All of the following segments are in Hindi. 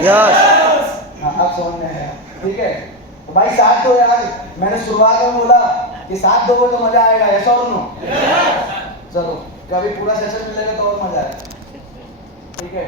यस। हाँ, अब समझ में आया। ठीक है, तो भाई साथ दो यार, मैंने शुरुआत में बोला कि साथ दोगे तो मजा आएगा, यस और नो? चलो कभी पूरा सेशन मिलेगा तो और मजा आएगा। ठीक है,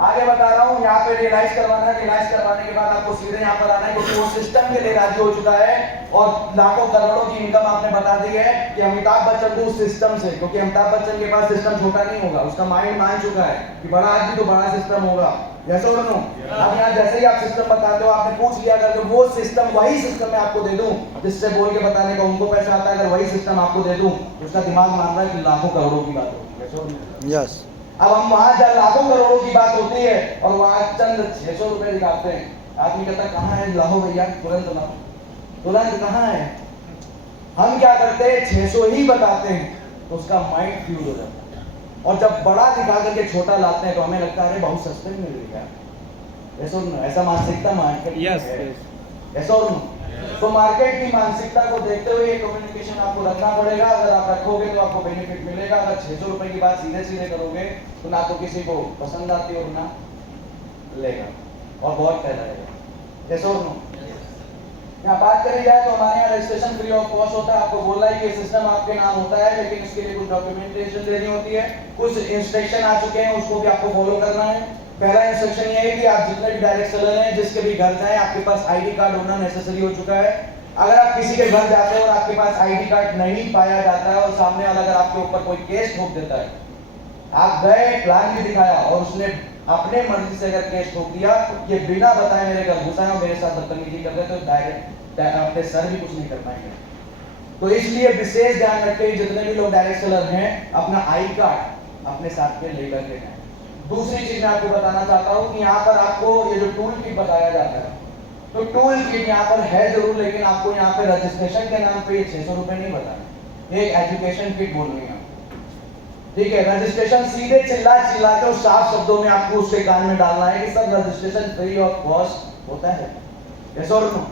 आगे बता रहा हूँ, यहाँ पे रियलाइज करवाना है। रियलाइज करवाने के बाद आपको सीधे यहाँ पर आना है, क्योंकि वो सिस्टम के लिए राजी हो चुका है और लाखों करोड़ों की इनकम आपने बता दी है कि अमिताभ बच्चन को उस सिस्टम से, क्योंकि अमिताभ बच्चन के पास सिस्टम छोटा नहीं होगा, उसका माइंड मान चुका है कि बड़ा आदमी तो बड़ा सिस्टम होगा, यस और नो? अब यहाँ जैसे ही आप सिस्टम बताते हो, आपने पूछ लिया अगर तो वो सिस्टम, वही सिस्टम मैं आपको दे दूं जिससे बोल के बताने का उनको पैसा आता है, अगर वही सिस्टम आपको दे दूं तो उसका दिमाग मान रहा है कि लाखों करोड़ों की बात होगी, यस और नो? यस। अब हम वहां जब लाखों करोड़ों की बात होती है और वहां चंद 600 रुपए दिखाते हैं, आदमी कहता कहाँ है, लाओ भैया तुरंत लाओ, तुरंत कहाँ है? हम क्या करते हैं, 600 ही बताते हैं तो उसका माइंड फ्यूज हो जाता है, और जब बड़ा दिखा करके छोटा लाते हैं तो हमें लगता है अरे बहुत सस्ते में मिल रही है, ऐसा ऐसा मानसिकता मार्केट में है, ऐसा और तो मार्केट की मानसिकता को देखते हुए ये कम्युनिकेशन आपको रखना पड़ेगा। अगर आप रखोगे तो आपको बेनिफिट मिलेगा। अगर 600 रुपए की बात सीधे सीधे करोगे तो ना तो किसी को पसंद आती और ना लेगा, और बहुत कहलाएगा, यस और नो? यहाँ बात करी जाए तो हमारे यहाँ रजिस्ट्रेशन फ्री ऑफ कॉस्ट होता है। आपको बोला है कि ये सिस्टम आपके नाम होता है, लेकिन इसके लिए कुछ डॉक्यूमेंटेशन देनी होती है, कुछ इंस्ट्रक्शन आ चुके हैं, उसको भी आपको फॉलो करना है। पहला इंस्ट्रक्शन ये है कि आप जितने भी डायरेक्ट सेलर हैं, जिसके भी घर जाए, आपके पास आईडी कार्ड होना नेसेसरी हो चुका है। अगर आप किसी के घर जाते हो और आपके पास आईडी कार्ड नहीं पाया जाता है और सामने वाला अगर आपके ऊपर कोई केस ठोक देता है, आप गए, प्लान भी दिखाया और उसने अपने मर्जी से अगर केस ठोक दिया, ये बिना बताए मेरे घर घुसा है और मेरे साथ बदतमीजी कर रहे, तो डायरेक्ट अपने सर भी कुछ नहीं कर पाएंगे। तो इसलिए विशेष ध्यान रखें, जितने भी लोग डायरेक्ट सेलर हैं, अपना आई कार्ड अपने साथ में लेकर के जाएं। दूसरी चीज मैं आपको बताना चाहता हूँ कि यहाँ पर आपको ये जो टूल किट बताया जाता है, तो टूल किट यहाँ पर है जरूर, लेकिन आपको यहाँ पे रजिस्ट्रेशन के नाम पे 600 रुपए नहीं बताना, एक एजुकेशन किट बोलनी है, ठीक है? रजिस्ट्रेशन सीधे चिल्ला चिल्ला के साफ शब्दों में आपको उसके कान में डालना है कि sir registration free of cost होता है, यस और नो?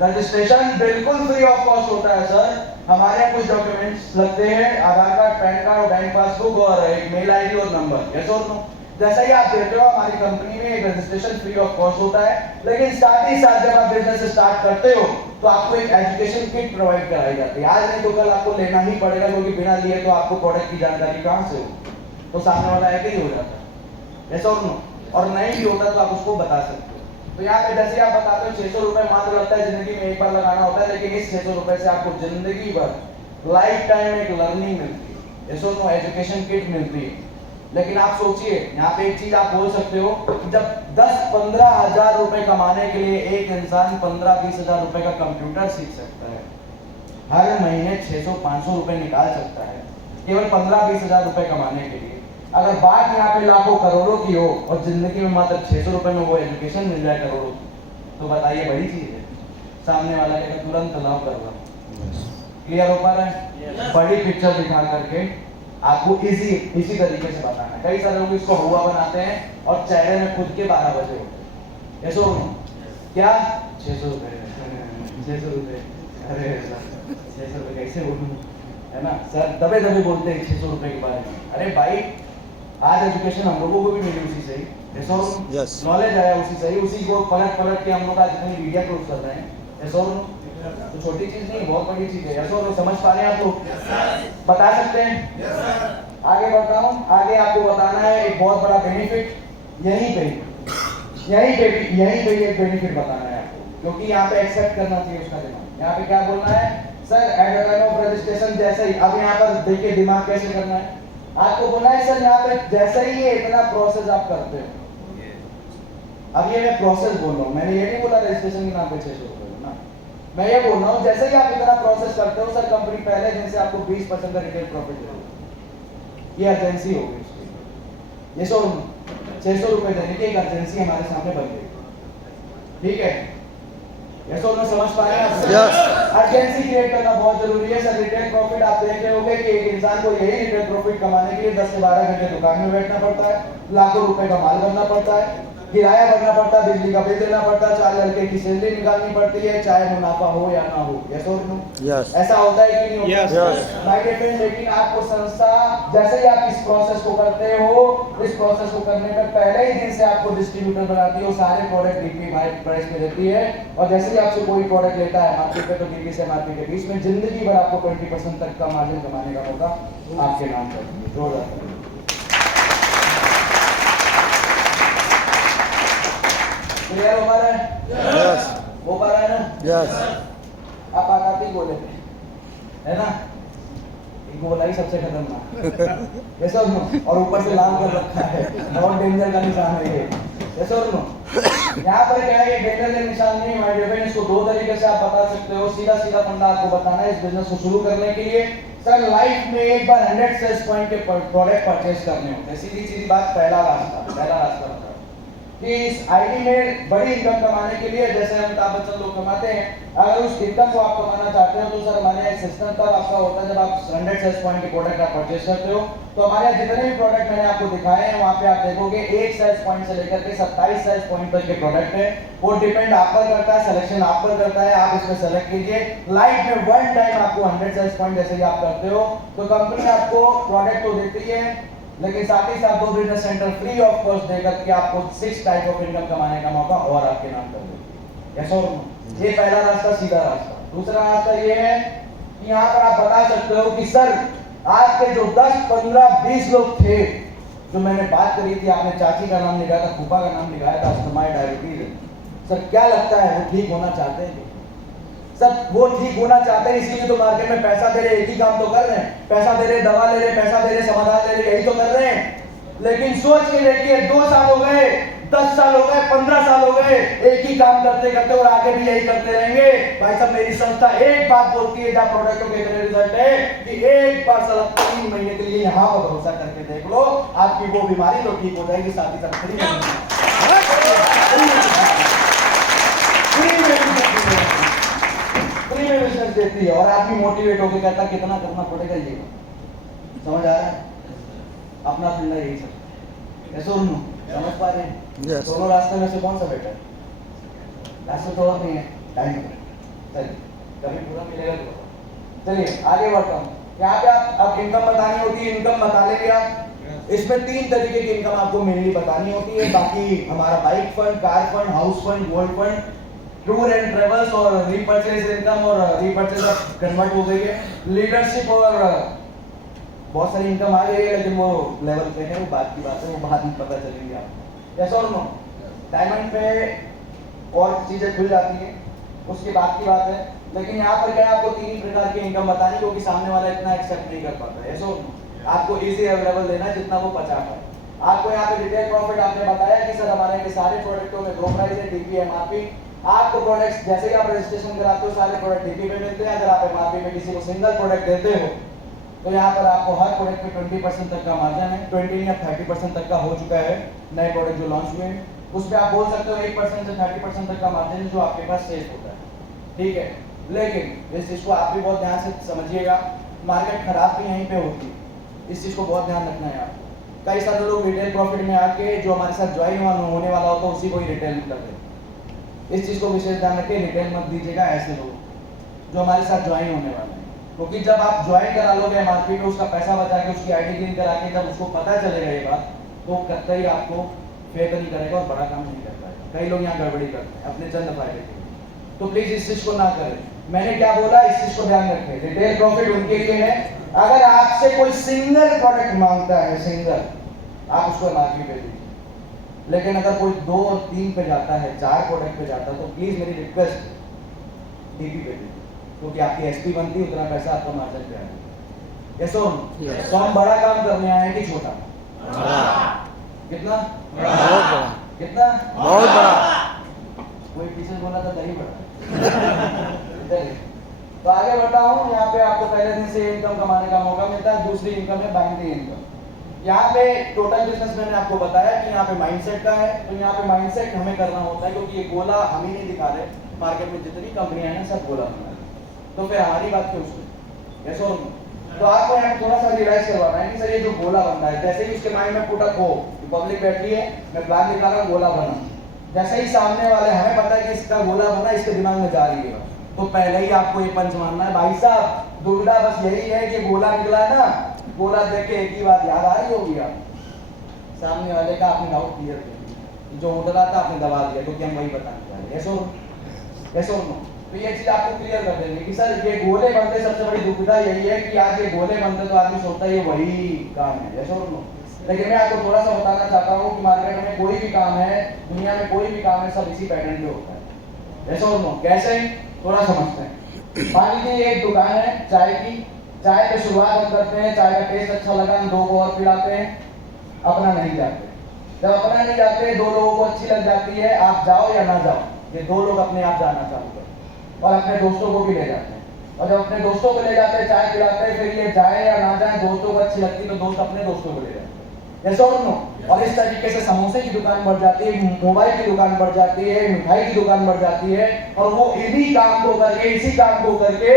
रजिस्ट्रेशन बिल्कुल फ्री ऑफ कॉस्ट होता है सर। हमारे यहाँ कुछ डॉक्यूमेंट्स लगते हैं, आधार कार्ड, पैन कार्ड और बैंक पासबुक और एक मेल आईडी और नंबर, यस और नो? जैसा ही आप देते हो, हमारी कंपनी में एक रजिस्ट्रेशन फ्री ऑफ कॉस्ट होता है, लेकिन साथ ही साथ जब आप बिजनेस स्टार्ट करते हो तो आपको एक एजुकेशन किट प्रोवाइड कराई जाती है। आज नहीं तो कल आपको लेना ही पड़ेगा, क्योंकि बिना लिए तो आपको प्रोडक्ट की जानकारी कहां से हो, तो सामने वाला एक ही हो जाता है, यस और नो? और नहीं भी होता तो आप उसको बता सकते हो। तो यहाँ पे जैसे आप बताते हो 600 रुपए मात्र लगता है, जिंदगी में एक बार लगाना होता है, लेकिन इस 600 रुपए से आपको जिंदगी भर लाइफ टाइम एक लर्निंग मिलती है, यस और नो? एजुकेशन किट मिलती है। लेकिन आप सोचिए, यहाँ पे एक चीज आप बोल सकते हो कि जब 10-15 हजार रुपए कमाने के लिए एक इंसान 15-20 हजार रुपए का कंप्यूटर सीख सकता है, हर महीने 600-500 रुपए निकाल सकता है केवल 15-20 हजार रुपए कमाने के लिए। अगर बात यहाँ पे लाखों करोड़ों की हो और जिंदगी में मात्र 600 रुपए में वो एजुकेशन मिल जाए करोड़ों की, तो बताइए बड़ी चीज है। सामने वाला कहता तुरंत लाभ कर रहा, क्लियर हो पा रहा है? बड़ी पिक्चर दिखा करके आपको इसी तरीके से बताना है। कई सारे लोग इसको हुआ बनाते हैं और चेहरे में खुद के 12 बजे होते हैं, ऐसा हो क्या 600 रुपए 600 रुपए, अरे 600 रुपए कैसे बोलूं, है ना सर? दबे दबे बोलते हैं 600 रुपए के बारे में। अरे भाई, आज एजुकेशन हम लोगों को भी मिली उसी से ही, ऐसा नॉलेज आया उसी से ही, उसी को पलट पलट के हम लोग आज जितनी मीडिया क्लोज कर रहे हैं, ऐसा तो छोटी चीज नहीं, बहुत बड़ी चीज है, ऐसा समझ पा रहे हैं आप लोग? बता सकते हैं? आगे बढ़ता हूँ। आगे आपको बताना है एक बहुत बड़ा बेनिफिट, यहीं पे एक बेनिफिट बताना है आपको, क्योंकि यहाँ पे एक्सेप्ट करना चाहिए उसका दिमाग। यहाँ पे क्या बोलना है sir, at the time of registration जैसे ही, अब यहाँ पर देखिए दिमाग कैसे करना है, आपको बोलना है सर यहाँ पे जैसे ही ये इतना प्रोसेस आप करते हो, अब ये मैं प्रोसेस बोल रहा हूँ, मैंने ये नहीं बोला रजिस्ट्रेशन के नाम पे 600 रुपए ना, मैं ये बोल रहा हूँ जैसे ही आप इतना प्रोसेस करते हो सर, कंपनी पहले दिन से आपको 20% का रिटेल प्रॉफिट देगी। ये अर्जेंसी होगी उसकी, ये 600 रुपए देने की एक अर्जेंसी हमारे सामने बन गई, ठीक है? ये सो में समझ पा रहे हैं आप? यस। अर्जेंसी क्रिएट करना बहुत जरूरी है सर। रिटेल प्रॉफिट आप देख रहे होंगे कि एक इंसान को यही रिटेल प्रॉफिट कमाने के लिए 10 से 12 घंटे दुकान में बैठना पड़ता है, लाखों रुपए का माल करना पड़ता है, किराया भरना पड़ता है, बिजली का बिल देना पड़ता है, 4 लड़के की सैलरी निकालनी पड़ती है, चाहे मुनाफा हो या ना हो। यस और नो? यस। ऐसा होता है कि नहीं होता? Yes. माय डियर फ्रेंड, लेकिन आपको संस्था जैसे ही आप इस प्रोसेस को करते हो, इस प्रोसेस को करने में पहले ही दिन से आपको डिस्ट्रीब्यूटर बनाती है, वो सारे प्रोडक्ट डीपी प्राइस में देती है, और जैसे ही आपसे कोई प्रोडक्ट लेता है मार्केट पे, तो डीपी से मार्केट के बीच में जिंदगी भर आपको 20% तक का मार्जिन कमाने का मौका आपके नाम करती है। जोरदार क्लियर हो पा रहा है? यस। हो पा रहा है ना? यस। आप आगाती बोले थे, है ना? इनको बोला ही सबसे खतरनाक। ऐसा और नो? और ऊपर से लाल कर रखा है, बहुत डेंजर का निशान है ये। ऐसा और नो? यहाँ पर क्या है, ये डेंजर का निशान नहीं, माय डियर फ्रेंड, इसको 2 तरीके से आप बता सकते हो। सीधा सीधा फंडा आपको बताना है इस बिजनेस को शुरू करने के लिए। सर लाइफ में एक बार 100 सेल्स पॉइंट के प्रोडक्ट परचेज करने होते हैं। सीधी सीधी बात, पहला रास्ता बताओ कि इस आईडी में बड़ी इनकम कमाने के लिए, जैसे अमिताभ बच्चन लोग कमाते हैं, अगर उस इनकम को आप कमाना चाहते हो, तो सर हमारे यहाँ एक सिस्टम तब आपका होता है जब आप 100 सेल्स पॉइंट के प्रोडक्ट आप परचेज करते हो। तो हमारे यहाँ जितने भी प्रोडक्ट मैंने आपको दिखाए हैं, वहाँ पे आप देखोगे 1 सेल्स पॉइंट से लेकर के 27 सेल्स पॉइंट तक के प्रोडक्ट है। वो डिपेंड आप पर करता है, सिलेक्शन आप पर करता है, आप इसमें सेलेक्ट कीजिए। लाइफ में वन टाइम आपको 100 सेल्स पॉइंट जैसे ही आप करते हो, तो कंपनी आपको प्रोडक्ट तो देती है, लेकिन साथ ही साथ 2 business centre free of cost देकर के आपको 6 टाइप ऑफ इनकम कमाने का मौका और आपके नाम कर देती है। यस और नो? ये पहला रास्ता, सीधा रास्ता। दूसरा रास्ता ये है कि यहाँ पर आप बता सकते हो कि सर आपके जो 10, 15, 20 लोग थे, जो मैंने बात करी थी, आपने चाची का नाम लिखा था, फूफा का नाम लिखाया था, अस्थमा डायबिटीज है, सर क्या लगता है वो ठीक होना चाहते हैं? सब वो ठीक होना चाहते हैं, इसीलिए तो मार्केट में पैसा दे रहे, एक ही काम तो कर रहे हैं, पैसा दे रहे, दवा ले रहे, पैसा दे रहे, समाधान ले रहे, यही तो कर रहे हैं। लेकिन सोच के देखिए, 2 साल हो गए, 10 साल हो गए, 15 साल हो गए, एक ही काम करते करते, और आगे भी यही करते रहेंगे। भाई साहब, मेरी संस्था एक बात बोलती है, जहाँ प्रोडक्टों के इतने रिजल्ट है कि एक बार साला 3 महीने के लिए यहाँ पर भरोसा करके देख लो, आपकी वो बीमारी तो ठीक हो जाएगी, साथ ही साथ फ्री में बिजनेस देती है, और आदमी मोटिवेट होकर कहता कितना करना पड़ेगा ये समझ आ रहा है? अपना फंडा यही सब। ऐसा नो? समझ पा रहे हैं? Yes. दोनों रास्ते में से कौन सा बेटर? रास्ता तो और नहीं है, टाइम है। चलिए कभी पूरा मिलेगा तो। चलिए आगे बढ़ता हूँ। यहाँ पे आप इनकम बतानी होती है, इनकम बता लेंगे आप। इसमें 3 तरीके की इनकम आपको मेनली बतानी होती है। बाकी हमारा bike fund, car fund, house fund, gold fund, tour and travels और रीपर्चेज इनकम और रीपर्चेज कन्वर्ट हो गई है, लीडरशिप और बहुत सारी इनकम आ गई है, लेकिन वो लेवल पे है, वो बात की बात है, वो बाद में पता चलेगी आपको। यस और नो? डायमंड पे और चीजें खुल जाती हैं, उसके बाद की बात है। लेकिन यहाँ पर क्या है, आपको 3 प्रकार की इनकम बतानी, क्योंकि सामने वाला इतना एक्सेप्ट नहीं कर पाता है। यस और नो? आपको इजी अवेलेबल देना है जितना वो पचा पाए। आपको यहाँ पे रिटेल प्रॉफिट आपने बताया कि सर हमारे के सारे प्रोडक्टों में 2 प्राइस है, डीपी, एमआरपी। आपको प्रोडक्ट्स जैसे ही आप रजिस्ट्रेशन कराते हो, सारे प्रोडक्ट डीपी पे मिलते हैं। अगर आप एमआरपी में किसी को सिंगल प्रोडक्ट देते हो, तो यहाँ पर आपको हर प्रोडक्ट पे 20% तक का मार्जिन है। 20 या 30% तक का हो चुका है नए प्रोडक्ट जो लॉन्च हुए हैं, उस पर आप बोल सकते हो 1% से 30% तक का मार्जिन जो आपके पास सेफ होता है, ठीक है। लेकिन इस चीज को आप भी बहुत ध्यान से समझिएगा, मार्केट खराब भी यहीं पे होती है, इस चीज को बहुत ध्यान रखना है आपको। कई सारे लोग रिटेल प्रॉफिट में आके जो हमारे साथ ज्वाइन होने वाला होता है, उसी को ही रिटेल में कर देते हैं। इस चीज को विशेष ध्यान रखें, रिटेल मत दीजिएगा ऐसे लोग जो हमारे साथ ज्वाइन होने वाले हैं, क्योंकि जब आप ज्वाइन करा लोगे मार्केट में, उसका पैसा बचा के, उसकी आईडी क्लीन करा के, जब उसको पता चलेगा ये बात, तो कतई आपको फेवर नहीं करेगा और बड़ा काम नहीं कर पाएगा। कई लोग यहाँ गड़बड़ी करते हैं अपने चंद फायदे के लिए, तो प्लीज इस चीज को ना करें। मैंने क्या बोला, इस चीज को ध्यान रखें। रिटेल प्रॉफिट उनके लिए है, अगर आपसे कोई सिंगल प्रोडक्ट मांगता है, सिंगल, आप उसको एमआरपी पे दीजिए। लेकिन अगर कोई 2 और 3 पे जाता है, 4 प्रोडक्ट पे जाता है, तो प्लीज मेरी रिक्वेस्ट डीपी पे दीजिए, क्योंकि आपकी एसपी बनती है, उतना पैसा आपका मार्जिन पे आएगा। यस और नो? तो हम बड़ा काम करने आए हैं कि छोटा? कितना? बहुत बड़ा। कितना? बहुत बड़ा। कोई पीछे बोला था नहीं बड़ा। तो आगे बढ़ता हूँ। यहाँ पे आपको पहले दिन से इनकम कमाने का मौका मिलता है। दूसरी इनकम है बाइनरी इनकम। यहाँ पे टोटल बिजनेस मैंने आपको बताया कि यहाँ पे माइंडसेट का है, तो यहाँ पे माइंडसेट हमें करना होता है, क्योंकि ये गोला हम ही नहीं दिखा रहे, मार्केट में जितनी कंपनियां हैं सब गोला बना रहे, तो फिर हमारी बात क्यों सुने? यस और नो? तो आपको यहाँ थोड़ा सा रियलाइज करवाना है कि सर ये जो गोला बनता है, जैसे ही उसके माइंड में पुटअप हो, पब्लिक बैठी है, मैं प्लान निकाला, गोला बना, जैसे ही सामने वाले हमें पता है कि इसका गोला बना, इसके दिमाग में जा रही है, तो पहले ही आपको ये पंच मारना है, भाई साहब दुविधा बस यही है कि गोला निकला है ना, गोला देख के एक ही बात याद आ रही होगी आप, सामने वाले का आपने डाउट क्लियर कर दिया, जो उठ रहा था आपने दबा दिया, क्योंकि हम वही बताने वाले, ऐसा तो ये चीज आपको क्लियर कर देंगे कि सर ये गोले बनते, सबसे बड़ी दुविधा यही है कि आज ये गोले बनते तो आदमी सोचता है ये वही काम है, ऐसा लेकिन मैं आपको थोड़ा सा बताना चाहता हूँ कि मार्केट में कोई भी काम है, दुनिया में कोई भी काम है, सब इसी पैटर्न पे होता है, ऐसा कैसे थोड़ा समझते हैं। मान लीजिए एक दुकान है चाय की, चाय की शुरुआत हम करते हैं, चाय का टेस्ट अच्छा लगा, हम 2 को और पिलाते हैं, अपना नहीं जाते, जब अपना नहीं जाते, 2 लोगों को अच्छी लग जाती है, आप जाओ या ना जाओ, ये 2 लोग अपने आप जाना चालू करते और अपने दोस्तों को भी ले जाते हैं, और जब अपने दोस्तों को ले जाते हैं, चाय पिलाते हैं, फिर ये जाए या ना जाए, दोस्तों को अच्छी लगती तो दोस्त अपने दोस्तों को ले जाते हैं, ऐसा और इस तरीके से समोसे की दुकान बढ़ जाती है, मोबाइल की दुकान बढ़ जाती है, मिठाई की दुकान बढ़ जाती है, और वो इसी काम को करके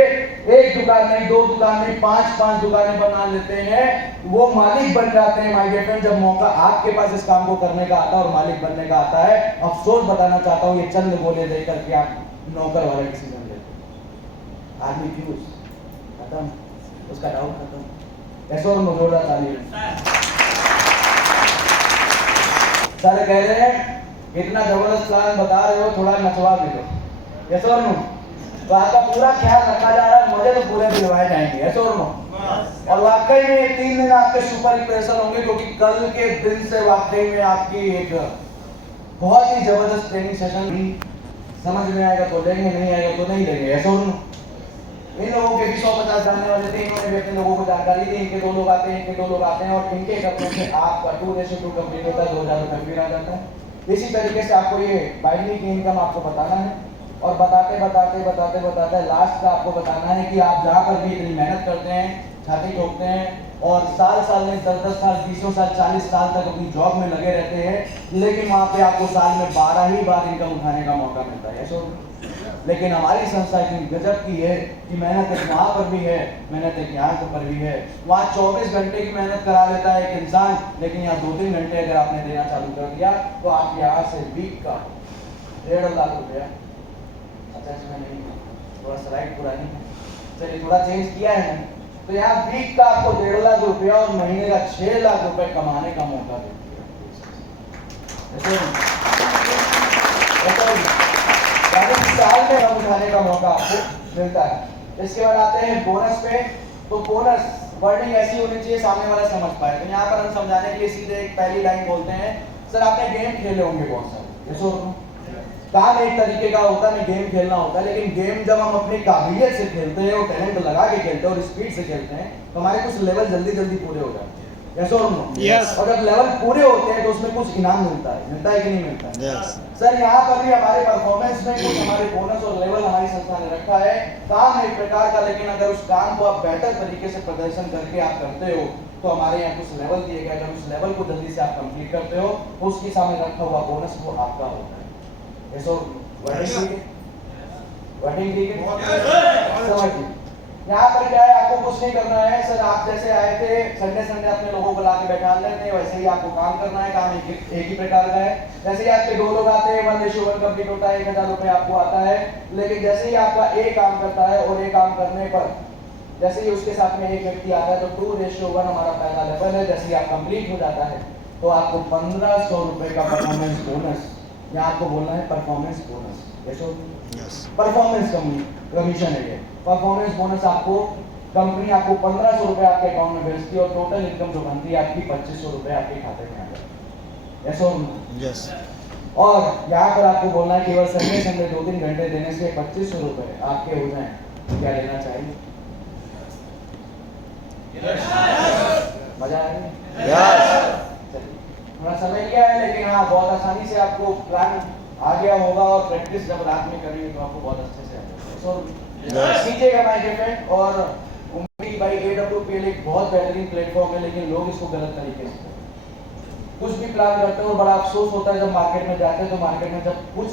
एक दुकान नहीं, 2 दुकान नहीं, 5 दुकानें बना लेते हैं, वो मालिक बन जाते हैं। माय डियर फ्रेंड, जब मौका आपके पास इस काम को करने का आता है और मालिक बनने का आता है, अफसोस बताना चाहता हूँ, ये चंद गोले देकर के आप नौकर वाला डिसीजन लेते हैं, आदमी फ्यूज खत्म, उसका डाउट खत्म, ऐसा और मजोड़ा तालीम। सर कह रहे हैं इतना जबरदस्त प्लान बता रहे हो, थोड़ा नचवा भी दो, ऐसा और तो आपका पूरा ख्याल रखा जा रहा है, मजे तो पूरे दिलवाए जाएंगे, ऐसा और वाकई में ये 3 दिन आपके सुपर इंप्रेशन होंगे, क्योंकि कल के दिन से वाकई में आपकी एक बहुत ही जबरदस्त ट्रेनिंग सेशन, समझ में आएगा तो लेंगे, नहीं आएगा तो नहीं लेंगे, ऐसा इन लोगों के भी 150 जानने वाले थे, इन्होंने भी अपने लोगों को जानकारी दी, इनके 2 लोग आते हैं, इनके 2 लोग आते हैं, और इनके करने से आपका 2:2 कंप्लीट होता है, 2000 रुपये फिर आ जाता है। इसी तरीके से आपको ये बाइनरी की इनकम आपको बताना है, और बताते लास्ट का आपको बताना है कि आप जहाँ पर भी इतनी मेहनत करते हैं, छाती ठोकते हैं, और साल में 10 साल, 20 साल, 40 साल तक अपनी जॉब में लगे रहते हैं, लेकिन वहाँ पे आपको साल में 12 ही बार इनकम उठाने का मौका मिलता है, ऐसा। लेकिन हमारी संस्था इतनी गजब की है कि मेहनत एक वहाँ पर भी है, मेहनत एक यहाँ पर भी है, वहाँ 24 घंटे की मेहनत करा लेता है एक इंसान, लेकिन यहाँ 2-3 घंटे अगर आपने देना चालू कर दिया तो आप यहाँ से वीक का 1.5 लाख रुपया, अच्छा इसमें नहीं, थोड़ा स्लाइड पुरानी है, चलिए थोड़ा चेंज किया है, तो यहाँ वीक का आपको 1.5 लाख रुपया और महीने का 6 लाख रुपए कमाने का मौका देती है, साल में हम उठाने का मौका आपको मिलता है। इसके बाद आते हैं बोनस पे, तो बोनस वर्डिंग ऐसी होनी चाहिए सामने वाला समझ पाए, तो यहाँ पर हम समझाने के लिए सीधे एक पहली लाइन बोलते हैं, सर आपने गेम खेले होंगे बहुत सारे, काम एक तरीके का होता है, गेम खेलना होता है, लेकिन गेम जब हम अपनी काबिलियत से खेलते हैं और टैलेंट लगा के खेलते हैं और स्पीड से खेलते हैं, तो हमारे कुछ लेवल जल्दी पूरे हो जाते हैं, yes. और जब लेवल पूरे होते हैं तो उसमें कुछ इनाम मिलता है कि नहीं मिलता है, yes. सर यहाँ पर भी हमारे परफॉर्मेंस में कुछ हमारे बोनस और लेवल हमारी संस्था ने रखा है, काम एक प्रकार का, लेकिन अगर उस काम को आप बेहतर तरीके से प्रदर्शन करके आप करते हो तो हमारे यहाँ कुछ लेवल दिए गए, अगर उस लेवल को जल्दी से आप कंप्लीट करते हो तो उसके सामने रखा हुआ बोनस वो आपका होता है, यहाँ पर क्या है, आपको कुछ नहीं करना है, सर आप जैसे आए थे संडे अपने लोगों को लाके बैठा लेते हैं, वैसे ही आपको काम करना है, काम एक ही प्रकार का है, जैसे ही आपके 2 लोग आते हैं 1:1 कंप्लीट होता है, 1000 रुपये आपको आता है, लेकिन जैसे ही आपका एक काम करता है और एक काम करने पर जैसे ही उसके साथ में एक व्यक्ति आता है तो 2:1 हमारा पहला लेवल है, जैसे ही आप कंप्लीट हो जाता है तो आपको 1500 रुपये का परफॉर्मेंस बोनस, यहाँ आपको बोलना है परफॉर्मेंस बोनस, परफॉर्मेंस कमीशन है ये, परफॉर्मेंस बोनस आपको कंपनी आपको 1500 रुपये आपके अकाउंट में भेजती है और टोटल इनकम जो बनती है आपकी 2500 रुपये आपके खाते में आ जाती है, और यहाँ पर आपको बोलना है केवल संडे 2-3 घंटे देने से 2500 रुपये आपके हो जाए, क्या लेना चाहिए? मजा आया? थोड़ा समय लिया है, लेकिन हाँ बहुत आसानी से आपको प्लान आ गया होगा, और प्रैक्टिस जब रात में करेंगे तो आपको बहुत अच्छे से आएगा। कीजिएगा माय डियर फ्रेंड, और उम्मीद भाई AWPL एक बहुत बेहतरीन प्लेटफॉर्म है, लेकिन लोग इसको गलत तरीके से कुछ भी प्लान करते हैं और बड़ा अफसोस होता है जब मार्केट में जाते हैं, तो मार्केट में जब कुछ